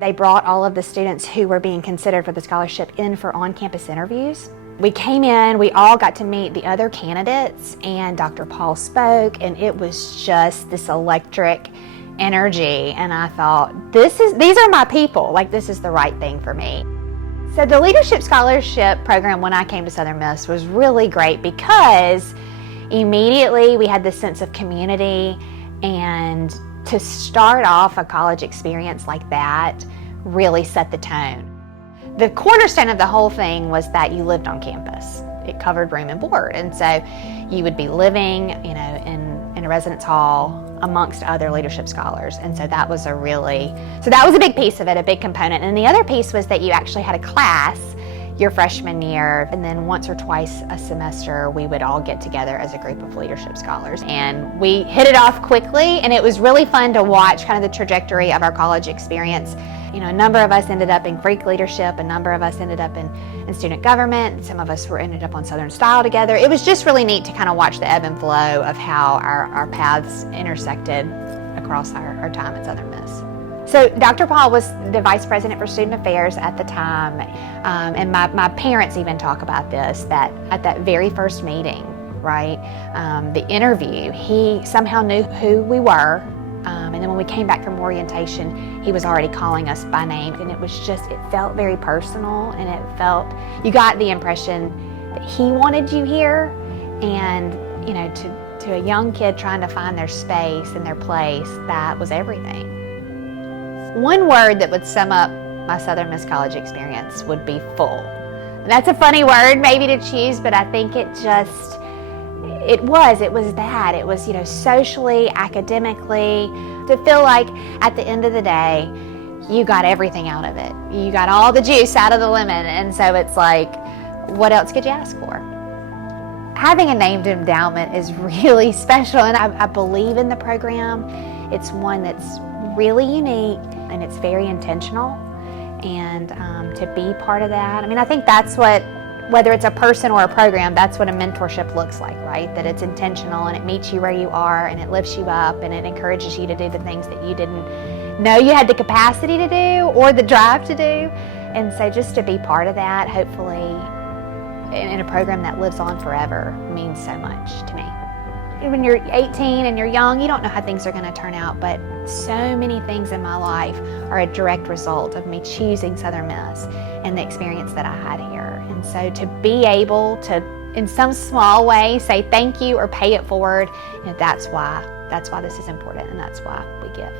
They brought all of the students who were being considered for the scholarship in for on-campus interviews. We came in, we all got to meet the other candidates, and Dr. Paul spoke, and it was just this electric energy, and I thought, these are my people, like this is the right thing for me. So the Leadership Scholarship Program when I came to Southern Miss was really great because immediately we had this sense of community, and to start off a college experience like that really set the tone. The cornerstone of the whole thing was that you lived on campus. It covered room and board, and so you would be living, in a residence hall amongst other leadership scholars, and so that was a big piece of it, a big component. And the other piece was that you actually had a class your freshman year, and then once or twice a semester we would all get together as a group of leadership scholars, and we hit it off quickly, and it was really fun to watch kind of the trajectory of our college experience. A number of us ended up in Greek leadership, a number of us ended up in student government, and some of us ended up on Southern Style together. It was just really neat to kind of watch the ebb and flow of how our paths intersected across our time at Southern Miss. So Dr. Paul was the Vice President for Student Affairs at the time, and my parents even talk about this, that at that very first meeting, right, the interview, he somehow knew who we were, and then when we came back from orientation, he was already calling us by name, and it felt very personal, and you got the impression that he wanted you here, and to a young kid trying to find their space and their place, that was everything. One word that would sum up my Southern Miss College experience would be full. And that's a funny word maybe to choose, but I think it was that. It was, socially, academically, to feel like at the end of the day, you got everything out of it. You got all the juice out of the lemon, and so it's like, what else could you ask for? Having a named endowment is really special, and I believe in the program. It's one that's really unique, and it's very intentional, and to be part of that, I think that's whether it's a person or a program, that's what a mentorship looks like, right? That it's intentional, and it meets you where you are, and it lifts you up, and it encourages you to do the things that you didn't know you had the capacity to do or the drive to do. And so just to be part of that, hopefully in a program that lives on forever, means so much to me. When you're 18 and you're young, you don't know how things are going to turn out, but so many things in my life are a direct result of me choosing Southern Miss and the experience that I had here. And so to be able to, in some small way, say thank you or pay it forward, that's why this is important, and that's why we give.